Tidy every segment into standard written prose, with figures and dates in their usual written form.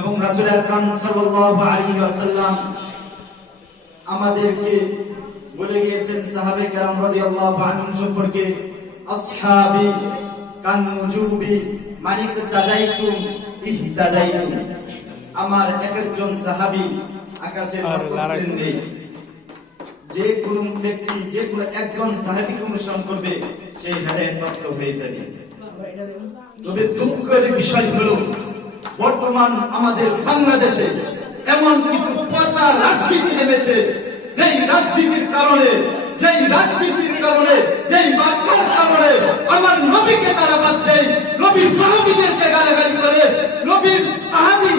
এবং রাসূল আকরাম সাল্লাল্লাহু আলাইহি ওয়াসাল্লাম আমাদেরকে বলে গিয়েছেন সাহাবে কেরাম রাদিয়াল্লাহু আনহুম সম্পর্কে, আসহাবি কান নুজুবি মানিক তাদাইতুম ইহতাদাইতুম। আমার একজন সাহাবী আকাশের নক্ষত্রের ন্যায়। যে কোন ব্যক্তি যে কোন একজন সাহাবীকে অনুসরণ করবে সেই হেদায়েত প্রাপ্ত হয়ে যাবে। তবে দুঃখের বিষয় হলো বর্তমান আমাদের বাংলাদেশে এমন কিছু পচা রাজনীতি নেমেছে, যেই রাজনীতির কারণে যেই মার্কার কারণে আমার নবীকে তারা বাদ দেয়, নবীর সাহাবীদেরকে গালাগালি করে। নবীর সাহাবী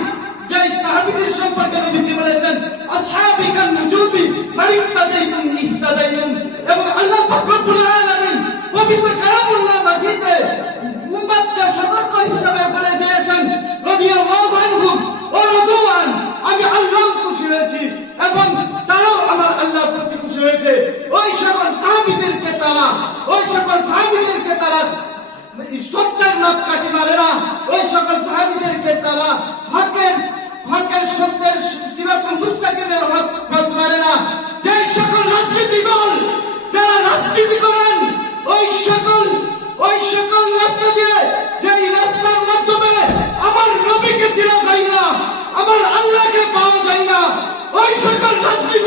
যেই সাহাবীদের সম্পর্কে নবীজি বলেছেন আসহাবি কান নুজুবি মানিক্তাদাইতুম ইহতাদাইতুম, এবং আল্লাহ পাক রব্বুল আলামিন পবিত্র কালামুল্লাহ মাজিদে উম্মতকে সতর্ক হিসেবে বলে দিয়েছেন রাদিয়াল্লাহু আনহুম ওয়া রাদু আন, আমি আল্লাহ খুশি হয়েছি এবং তারাও আমার আল্লাহর প্রতি খুশি হয়েছে। ওই সকল সাহাবীদেরকে তারা সত্যের নাক কাটি মারে না, ওই সকল সাহাবীদেরকে তারা হকের সত্যের সিরাতুল মুস্তাকিমের হক মারে না। যে সকল রাজনীতি দল যারা রাজনীতি করেন, ওই সকল রাস্তা দিয়ে যেই রাস্তার মাধ্যমে আমার নবীকে চেনা যায় না, আমার আল্লাহকে পাওয়া যায় না, ওই সকল রাজনীতি